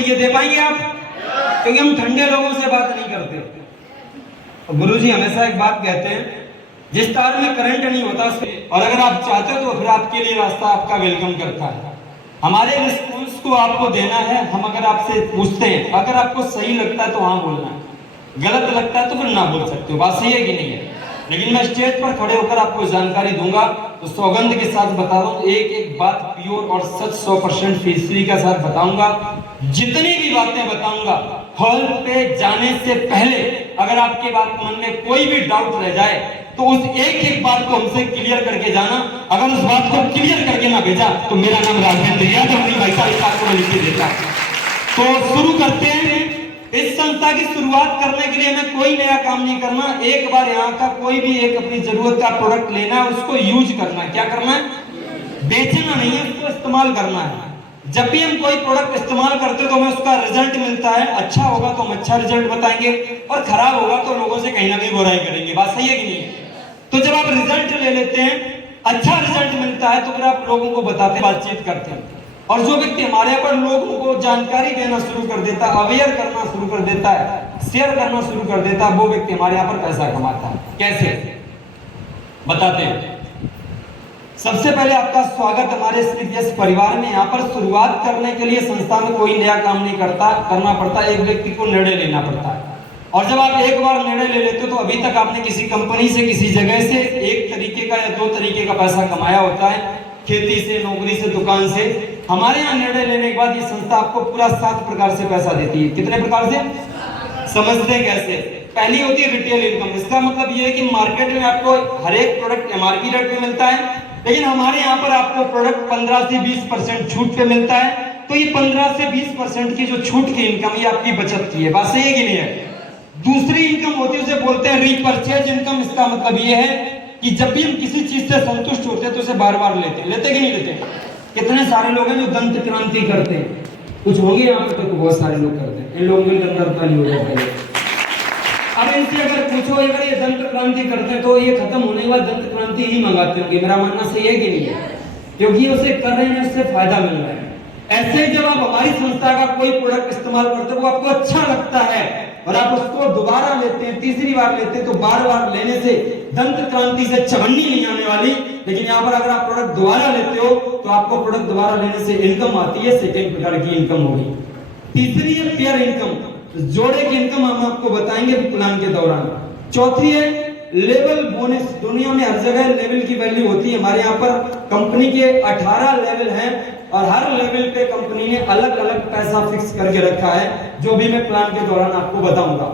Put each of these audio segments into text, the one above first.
ये दे पाएंगे आप? क्योंकि हम ठंडे लोगों से बात नहीं करते। गुरुजी हमेशा एक बात कहते हैं, जिस तार में करंट नहीं होता और अगर आप चाहते हो तो फिर आपके लिए रास्ता आपका वेलकम करता है। हमारे रिस्पॉन्स को आपको देना है। हम अगर आपसे पूछते हैं, अगर आपको सही लगता है तो हाँ बोलना है, गलत लगता है तो फिर ना बोल सकते हो। बात सही है कि नहीं है? लेकिन मैं स्टेज पर खड़े होकर आपको जानकारी दूंगा तो सौगंध के साथ बता रहा हूँ, एक एक बात प्योर और सच 100% फीसदी के साथ बताऊंगा। जितनी भी बातें बताऊंगा, हॉल पे जाने से पहले अगर आपके बात मन में कोई भी डाउट रह जाए तो उस एक एक बात को हमसे क्लियर करके जाना। अगर उस बात को क्लियर करके ना भेजा तो मेरा नाम राघवेंद्र यादव नहीं भाई साहब, इस आपको मैं लिख के देता। तो शुरू करते हैं। इस संस्था की शुरुआत करने के लिए हमें कोई नया काम नहीं करना। एक बार यहाँ का कोई भी एक अपनी जरूरत का प्रोडक्ट लेना है, उसको यूज करना है। क्या करना है? बेचना नहीं है, उसको इस्तेमाल करना है। जब भी हम कोई प्रोडक्ट इस्तेमाल करते हैं तो हमें उसका रिजल्ट मिलता है। अच्छा होगा तो हम अच्छा रिजल्ट बताएंगे और खराब होगा तो लोगों से कहीं ना कहीं बुराई करेंगे। बात सही है कि नहीं? तो जब आप रिजल्ट ले लेते हैं, अच्छा रिजल्ट मिलता है तो फिर आप लोगों को बताते, बातचीत करते हैं। और जो व्यक्ति हमारे यहाँ पर लोगों को जानकारी देना शुरू कर देता है, अवेयर करना शुरू कर देता है, शेयर करना शुरू कर देता है, वो व्यक्ति हमारे यहाँ पर पैसा कमाता है। कैसे बताते हैं। सबसे पहले आपका स्वागत हमारे श्रीयस परिवार में। यहाँ पर शुरुआत करने के लिए संस्था में कोई नया काम नहीं करना पड़ता, एक व्यक्ति को निर्णय लेना पड़ता है। और जब आप एक बार निर्णय ले लेते हो तो अभी तक आपने किसी कंपनी से, किसी जगह से एक तरीके का या दो तरीके का पैसा कमाया होता है, खेती से, नौकरी से, दुकान से। हमारे यहाँ निर्णय लेने के बाद ये संस्था आपको पूरा 7 प्रकार से पैसा देती है। कितने प्रकार से? समझते हैं कैसे? पहली होती है रिटेल इनकम। इसका मतलब ये है कि मार्केट में आपको हर एक प्रोडक्ट एमआरपी रेट पे मिलता है, लेकिन हमारे यहाँ पर आपको प्रोडक्ट 15 से 20% छूट पे मिलता है। तो ये 15 से 20% की जो छूट की इनकम, ये आपकी बचत की है। बात सही है कि नहीं है? दूसरी इनकम होती है, उसे बोलते हैं रीपरचेज इनकम। इसका मतलब ये है कि जब भी हम किसी चीज से संतुष्ट होते हैं तो उसे बार बार लेते कि नहीं लेते? कितने सारे लोग हैं जो दंत क्रांति करते हैं, कुछ होंगे यहाँ पे तो बहुत सारे लोग करते हैं। इन लोगों में गंदरता नहीं हो जाता है। अब इनसे अगर पूछो, अगर ये दंत क्रांति करते हैं तो ये खत्म होने के बाद दंत क्रांति ही मंगाते होंगे। मेरा मानना सही है कि नहीं है? क्योंकि उसे कर रहे हैं, उससे फायदा मिल रहा है। ऐसे जब आप हमारी संस्था का कोई प्रोडक्ट इस्तेमाल करते हो, वो आपको अच्छा लगता है और आप उसको दोबारा लेते हैं, तीसरी बार लेते हैं, तो बार बार लेने से दंत क्रांति से चवन्नी नहीं आने वाली। लेकिन यहाँ पर अगर आप प्रोडक्ट दोबारा लेते हो तो आपको प्रोडक्ट दोबारा लेने से इनकम आती है, सेकेंड प्रकार की इनकम होगी। तीसरी है पेयर इनकम, जोड़े की इनकम हम आपको बताएंगे प्लान के दौरान। चौथी है लेवल बोनस। दुनिया में हर जगह लेवल की वैल्यू होती है, हमारे यहाँ पर कंपनी के 18 लेवल हैं और हर लेवल पे कंपनी ने अलग अलग पैसा फिक्स करके रखा है, जो भी मैं प्लान के दौरान आपको बताऊंगा।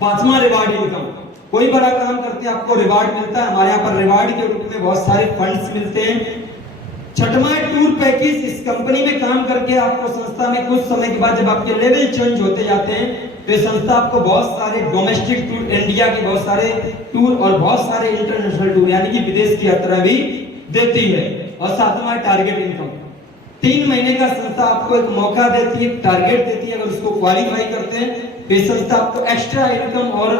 पांचवा रिवार्ड इनकम। कोई बड़ा काम करते हैं आपको रिवार्ड मिलता है, हमारे यहाँ पर रिवार्ड के रूप में बहुत सारे फंड्स मिलते हैं। छठवां टूर पैकेज। इस कंपनी में काम करके आपको संस्था में कुछ समय के बाद जब आपके लेवल चेंज होते जाते हैं तो ये संस्था आपको बहुत सारे डोमेस्टिक टूर, इंडिया के बहुत सारे टूर और बहुत सारे इंटरनेशनल टूर यानी कि विदेश की यात्रा भी देती है। और सातवां टारगेट इनकम। 3 महीने का संस्था आपको एक मौका देती है, टारगेट देती है। अगर उसको क्वालिफाई करते हैं तो ये संस्था आपको एक्स्ट्रा इनकम और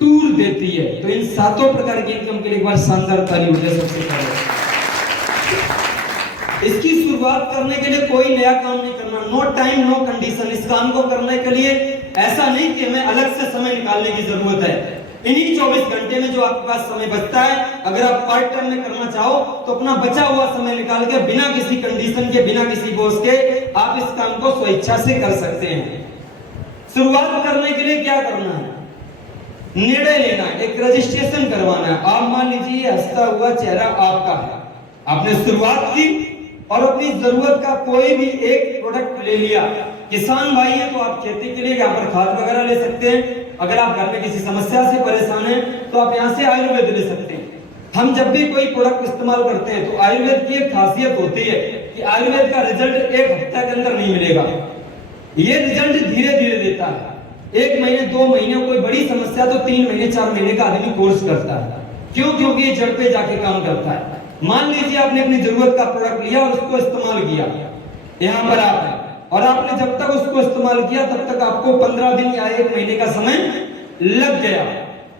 टूर देती है। तो इन 7 प्रकार की इनकम के लिए एक बार शानदार ताली हो जाए सबसे पहले। इसकी शुरुआत करने के लिए कोई नया काम नहीं करना, नो टाइम नो कंडीशन। इस काम को करने के लिए ऐसा नहीं कि हमें अलग से समय निकालने की जरूरत है। इन्हीं 24 घंटे में जो आपके पास समय बचता है, अगर आप पार्ट टाइम में करना चाहो तो अपना बचा हुआ समय निकाल के बिना किसी कंडीशन के, बिना किसी बोझ के आप इस काम को स्वेच्छा से कर सकते हैं। शुरुआत करने के लिए क्या करना है? निर्णय लेना है, एक रजिस्ट्रेशन करवाना है। आप मान लीजिए हंसता हुआ चेहरा आपका है, आपने शुरुआत की और अपनी जरूरत का कोई भी एक प्रोडक्ट ले लिया। किसान भाई हैं तो आप खेती के लिए यहाँ पर खाद वगैरह ले सकते हैं। अगर आप घर में किसी समस्या से परेशान हैं तो आप यहाँ से आयुर्वेद ले सकते हैं। हम जब भी कोई प्रोडक्ट इस्तेमाल करते हैं तो आयुर्वेद की एक खासियत होती है कि आयुर्वेद का रिजल्ट 1 हफ्ते के अंदर नहीं मिलेगा, ये रिजल्ट धीरे धीरे देता है। 1 महीने 2 महीने, कोई बड़ी समस्या तो 3 महीने 4 महीने का आदमी कोर्स करता है। क्यों? क्योंकि ये जड़ पे जाके काम करता है। मान लीजिए आपने अपनी जरूरत का प्रोडक्ट लिया और उसको इस्तेमाल किया, यहाँ पर आप है और आपने जब तक उसको इस्तेमाल किया तब तक आपको 15 दिन या 1 महीने का समय लग गया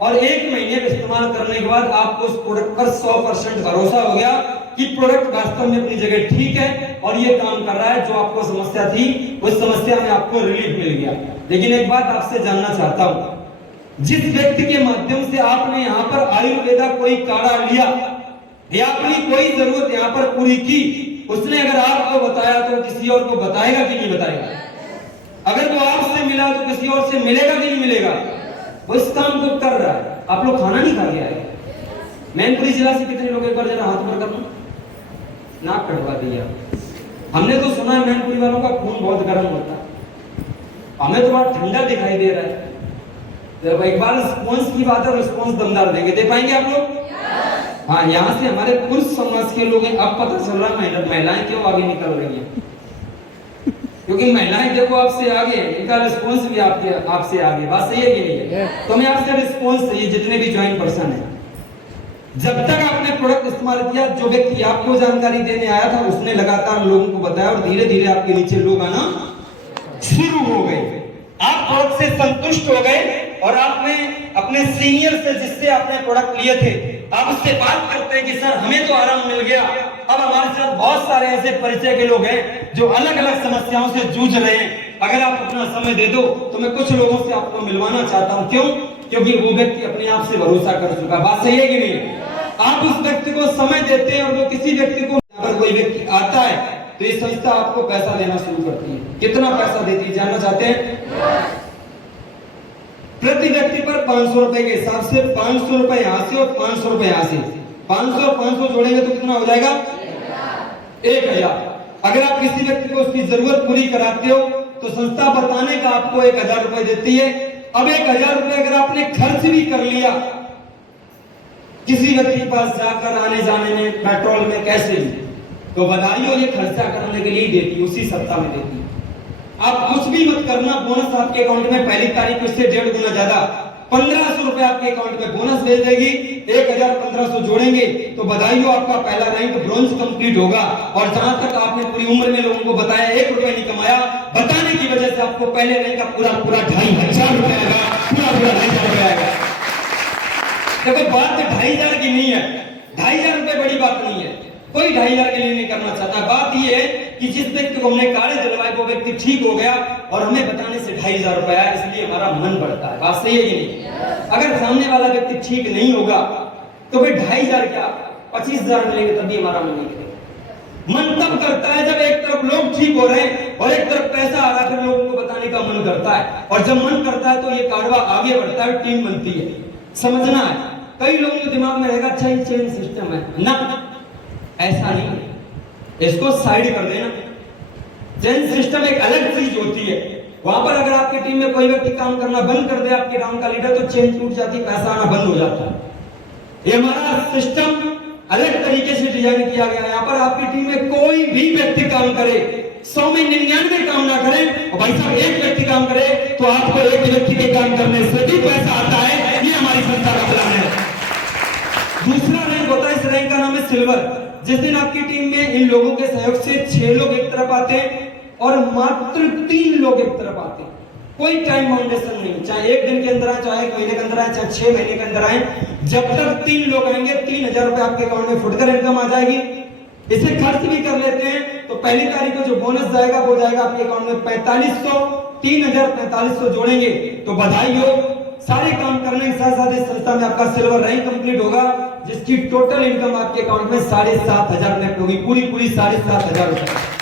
और 1 महीने इस्तेमाल करने के बाद आपको उस प्रोडक्ट पर 100% भरोसा हो गया कि प्रोडक्ट वास्तव में अपनी जगह ठीक है और ये काम कर रहा है, जो आपको समस्या थी उस समस्या में आपको रिलीफ मिल गया। लेकिन एक बात आपसे जानना चाहता हूं, जिस व्यक्ति के माध्यम से आपने यहाँ पर आयुर्वेदा कोई काढ़ा लिया या अपनी कोई जरूरत यहाँ पर पूरी की, उसने अगर आपको बताया तो किसी और को बताएगा कि नहीं बताएगा? अगर वो आपसे मिला तो किसी और से मिलेगा कि नहीं मिलेगा? वो इस काम को कर रहा है। आप लोग खाना नहीं खा के आए? मैनपुरी जिला से कितने लोग, एक बार जरा हाथ ऊपर कर लो, नाक कटवा दिया। हमने तो सुना है मैनपुरी वालों का खून बहुत गर्म होता है, हमें तो बहुत ठंडा दिखाई दे रहा है। जब एक बार रिस्पॉन्स की बात है, रिस्पॉन्स दमदार देंगे, दे पाएंगे आप लोग? हाँ, यहाँ से हमारे पुरुष समाज के लोग हैं। अब पता चल रहा है महिलाएं क्यों आगे निकल रही हैं, क्योंकि महिलाएं देखो आपसे आगे, इनका रिस्पॉन्स भी आपसे आगे। बात सही है कि नहीं है? तो हमें आपसे रिस्पॉन्स चाहिए, जितने भी ज्वाइन पर्सन है। जब तक आपने प्रोडक्ट इस्तेमाल किया, जो व्यक्ति आपको जानकारी देने आया था उसने लगातार लोगों को बताया और धीरे धीरे आपके नीचे लोग आना शुरू हो गए। आप प्रोडक्ट से संतुष्ट हो गए और आपने अपने सीनियर से, जिससे आपने प्रोडक्ट लिए थे, आप उससे बात करते हैं कि सर हमें तो आराम मिल गया। अब हमारे साथ बहुत सारे ऐसे परिचय के लोग हैं जो अलग अलग समस्याओं से जूझ रहे हैं। अगर आप अपना समय दे दो तो मैं कुछ लोगों से आपको मिलवाना चाहता हूं। क्यों? क्योंकि वो व्यक्ति अपने आप से भरोसा कर चुका। बात सही है कि नहीं? आप उस व्यक्ति को समय देते हैं और वो किसी व्यक्ति को, अगर कोई व्यक्ति आता है तो ये संस्था आपको पैसा देना शुरू करती है। कितना पैसा देती है जानना चाहते हैं? प्रति व्यक्ति पर 500 रुपए के हिसाब से 500 रुपए यहाँ से और 500 रुपए यहाँ से, 500 और 500 जोड़ेंगे तो कितना हो जाएगा? 1000। अगर आप किसी व्यक्ति को उसकी जरूरत पूरी कराते हो तो संस्था बताने का आपको 1000 रुपए देती है। अब 1000 रुपए अगर आपने खर्च भी कर लिया किसी व्यक्ति के पास जाकर, आने जाने में, पेट्रोल में, कैसे भी, तो बधाई हो, ये खर्चा करने के लिए देती, उसी सप्ताह में देती। आप कुछ भी मत करना, बोनस आपके अकाउंट में पहली तारीख को इससे 1.5 गुना ज्यादा 1500 रुपए आपके अकाउंट में बोनस भेज देगी। 1500 जोड़ेंगे तो बधाई हो, आपका पहला रैंक ब्रॉन्ज कंप्लीट होगा। और जहां तक आपने पूरी उम्र में लोगों को बताया 1 रुपए नहीं कमाया, बताने की वजह से आपको पहले रैंक का पूरा 2500 रुपए आएगा, पूरा 2500 रुपए आएगा। देखो बात 2500 की नहीं है, 2500 रुपए बड़ी बात नहीं है, कोई 2500 के लिए नहीं करना चाहता। बात यह है कि जिस व्यक्ति को हमने काढ़े दिलवाए वो व्यक्ति ठीक हो गया और हमें बताने से 2500 रुपए आया, इसलिए हमारा मन बढ़ता है। बात सही है कि नहीं? अगर सामने वाला व्यक्ति ठीक नहीं होगा तो फिर 2500 क्या 25,000 मिलेंगे तभी हमारा मन नहीं करेगा। मन तब करता है जब एक तरफ लोग ठीक हो रहे हैं और एक तरफ पैसा आ रहा है, फिर लोगों को बताने का मन करता है। और जब मन करता है तो ये काढ़वा आगे बढ़ता है, टीम बनती है। समझना है, कई लोगों के दिमाग में रहेगा अच्छा चेन सिस्टम है ना, ऐसा नहीं है, इसको साइड कर देना। चेन सिस्टम एक अलग चीज होती है। वहां पर अगर आपकी टीम में कोई व्यक्ति काम करना बंद कर दे, आपके काम का लीडर, तो चेन टूट जाती, पैसा आना बंद हो जाता है। ये हमारा सिस्टम अलग तरीके से डिजाइन किया गया है। यहाँ पर आपकी टीम में कोई भी व्यक्ति काम करे, 100 में 99 काम ना करे, और भाई साहब एक व्यक्ति काम करे तो आपको एक व्यक्ति के काम करने से भी पैसा आता है। ये हमारी संस्था का प्लान है। दूसरा रैंक होता है, इस रैंक का नाम है सिल्वर। जिस दिन आपकी टीम में इन लोगों के सहयोग से 6 लोग एक तरफ आते हैं और मात्र 3 लोग एक तरफ आते हैं, कोई टाइम बाउंडेशन नहीं, चाहे 1 दिन के अंदर आए, चाहे 1 महीने के अंदर आए, चाहे 6 महीने के अंदर आए, जब तक 3 लोग आएंगे 3000 रुपए आपके अकाउंट में फुटकर इनकम आ जाएगी। इसे खर्च भी कर लेते हैं तो पहली तारीख को जो बोनस जाएगा वो जाएगा आपके अकाउंट में 4500। 3500 जोड़ेंगे तो बधाई हो, सारे काम करने के साथ साथ इस संस्था में आपका सिल्वर रैंक कंप्लीट होगा, जिसकी टोटल इनकम आपके अकाउंट में 7500 नेट होगी, पूरी 7500 रुपए।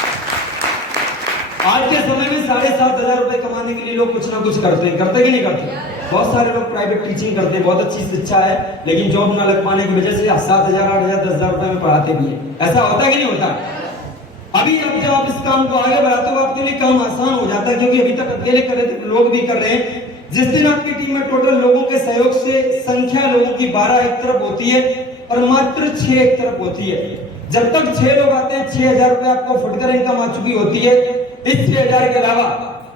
आज के समय में 7500 रुपए कमाने के लिए लोग कुछ ना कुछ करते हैं, करते कि नहीं करते? बहुत सारे लोग प्राइवेट टीचिंग करते हैं, बहुत अच्छी शिक्षा है, लेकिन जॉब ना लग पाने की वजह से 7000, 8000, 10,000 रुपए में पढ़ाते भी है। ऐसा होता है कि नहीं होता? अभी अब जब आप इस काम को आगे बढ़ाते हो आपके लिए काम आसान हो जाता है, क्योंकि अभी तक अकेले कर रहे थे, लोग भी कर रहे हैं। जिस दिन आपकी टीम में टोटल लोगों के सहयोग से संख्या लोगों की 12 एक तरफ होती है और मात्र 6 एक तरफ होती है। जब तक 6 लोग आते हैं 6000 रुपए आपको फुटकर इनकम आ चुकी होती है। इस 6000 के अलावा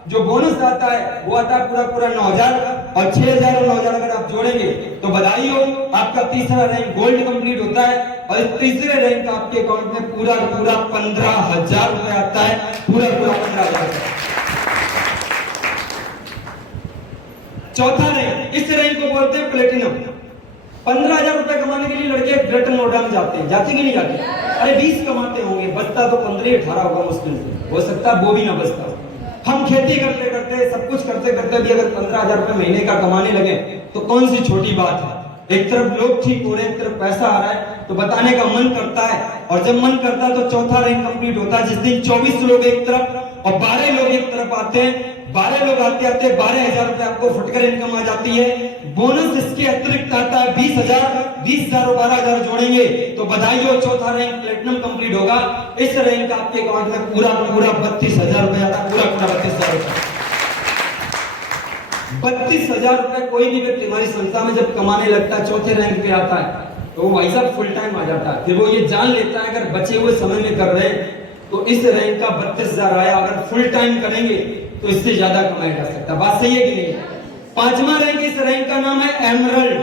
जो बोनस आता है वो आता है पूरा 9000, और 6000 और 9000 अगर आप जोड़ेंगे तो बधाई हो, आपका तीसरा रैंक गोल्ड कंप्लीट होता है। और इस तीसरे रैंक का आपके अकाउंट में पूरा 15,000 रुपए आता है, पूरा 15,000। चौथा रैंक, इस रैंक को बोलते हैं प्लेटिनम। 15,000 रुपए कमाने के लिए लड़के ग्रेटर नोएडा में जाते हैं, जाते कि नहीं जाते? अरे 20 कमाते होंगे, बचता तो 15-18 होगा मुश्किल से, हो सकता है वो भी ना बचता। हम खेती करते करते सब कुछ करते करते भी अगर 15,000 रुपए महीने का कमाने लगे तो कौन सी छोटी बात है। एक तरफ लोग ठीक हो रहे हैं, एक तरफ पैसा आ रहा है, तो बताने का मन करता है। और जब मन करता है तो चौथा रैंक कंप्लीट होता है, जिस दिन 24 लोग एक तरफ और 12 लोग एक तरफ आते हैं। 12 लोग आते आते 12,000 रुपए आपको फुटकर इनकम आ जाती है। बोनस इसके अतिरिक्त आता है 20,000 और 12,000 जोड़ेंगे तो बधाई हो, चौथा रैंक प्लेटिनम कंप्लीट होगा। इस रैंक आपके अकाउंट में पूरा 32,000 रुपए आता है, पूरा 32,000 रुपए। 32,000 रुपए कोई भी व्यक्ति हमारी संस्था में जब कमाने लगता है, चौथे रैंक पे आता है, तो वो भाई साहब फुल टाइम आ जाता है। फिर वो ये जान लेता है अगर बचे हुए समय में कर रहे हैं तो इस रैंक का 32,000 आया, अगर फुल टाइम करेंगे तो इससे ज्यादा कमाया जा सकता है। बात सही है कि नहीं? पांचवा रैंक, इस रैंक का नाम है एमरल्ड।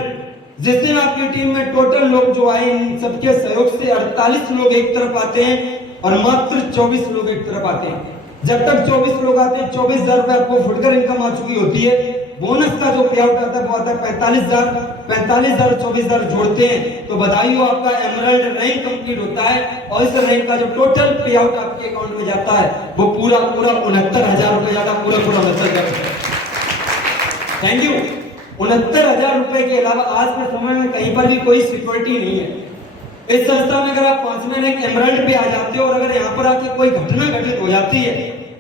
जिस दिन आपकी टीम में टोटल लोग जो आए, इन सबके सहयोग से 48 लोग एक तरफ आते हैं और मात्र 24 लोग एक तरफ आते हैं। जब तक 24 लोग आते हैं 24,000 रुपए आपको फुटकर इनकम आ चुकी होती है। बोनस का जो पे आउट आता है वो आता है 45,000। 45,000 24,000 जोड़ते हैं तो बधाई हो, आपका एमरल्ड रैंक कंप्लीट होता है। और इस रैंक का जो टोटल पे आउट आपके अकाउंट में जाता है वो पूरा 69,000 रुपए जाता है, पूरा 69,000 रुपए। Thank you. 69,000 रुपए के अलावा आज के समय में कहीं पर भी कोई सिक्योरिटी नहीं है। इस संस्था में अगर आप 5वें रैंक एमरल्ड पे आ जाते हो और अगर यहाँ पर आके कोई घटना घटित हो जाती है,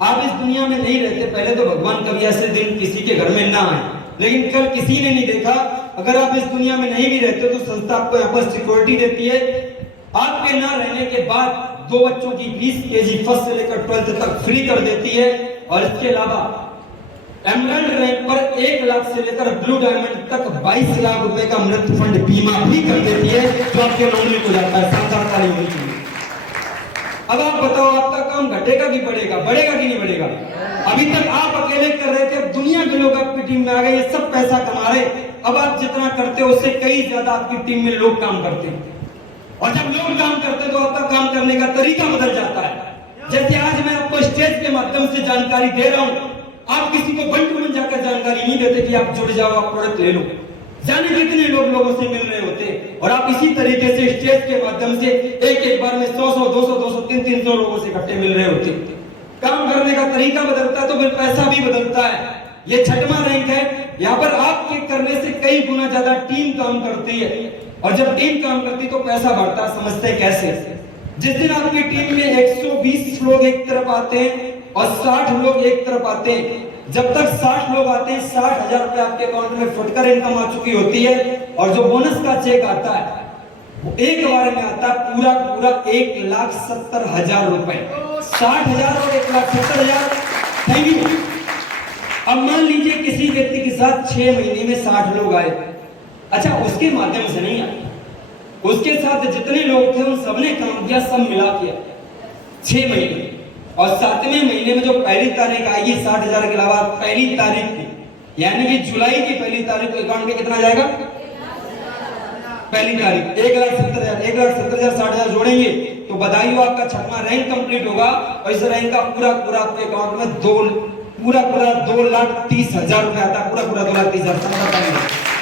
आप इस दुनिया में नहीं रहते। पहले तो भगवान कभी ऐसे दिन किसी के घर में ना आए, लेकिन कल किसी ने नहीं देखा। अगर आप इस दुनिया में नहीं भी रहते तो संस्था आपको यहाँ पर सिक्योरिटी देती है। आपके ना रहने के बाद 2 बच्चों की फीस केजी फर्स्ट से लेकर 12th तक फ्री कर देती है। और इसके अलावा एमरल्ड रैंक पर 1 लाख से लेकर ब्लू डायमंड तक 22 लाख रुपए का मृत्यु फंड बीमा भी कर देती है, जो आपके नॉमिनी हो जाता है। शानदार होनी चाहिए। अब आप बताओ, आपका काम घटेगा कि बढ़ेगा? बढ़ेगा कि नहीं बढ़ेगा? अभी तक आप अकेले कर रहे थे, अब दुनिया के लोग आपकी टीम में आ गए, ये सब पैसा कमा रहे। अब आप जितना करते हो उससे कई ज्यादा आपकी टीम में लोग काम करते हैं। और जब लोग काम करते हैं तो आपका काम करने का तरीका बदल जाता है। जैसे आज मैं आपको स्टेज के माध्यम से जानकारी दे रहा हूं, आप किसी को वन टू वन जाकर जानकारी नहीं देते कि आप जुड़ जाओ, आप प्रोडक्ट ले लो। जाने कितने लोग लोगों से मिल रहे होते हैं। और आप इसी तरीके से स्टेज के माध्यम से एक बार में 100 200 300 लोगों से इकट्ठे मिल रहे होते हैं। काम करने का तरीका बदलता है तो फिर पैसा भी बदलता है। ये 6वां रैंक है। यहाँ पर आपके करने से कई गुना ज्यादा टीम काम करती है। और जब टीम काम करती तो पैसा बढ़ता। समझते कैसे? जिस दिन आपकी टीम में 120 लोग एक तरफ आते हैं और 60 लोग एक तरफ आते हैं, जब तक 60 लोग आते हैं 60,000 रुपए आपके अकाउंट में फुटकर इनकम आ चुकी होती है। और जो बोनस का चेक आता है वो एक बार में आता है पूरा 1,70,000 रुपए। 60,000 और 1,70,000। Thank you. अब मान लीजिए किसी व्यक्ति के साथ 6 महीने में 60 लोग आए। अच्छा, उसके माध्यम से नहीं आए, उसके साथ जितने लोग थे उन सबने काम किया, सब मिला किया 6 महीने। और 7वें महीने में जो पहली तारीख आएगी 60,000 के अलावा पहली तारीख की, यानी कि जुलाई की पहली तारीख को अकाउंट में कितना जाएगा? पहली तारीख 1,70,000। 1,70,000 60,000 जोड़ेंगे तो बधाई हो, आपका 6वां रैंक कंप्लीट होगा। और इस रैंक का पूरा आपके अकाउंट में पूरा 2,30,000 रुपए आता है, पूरा 2,30,000।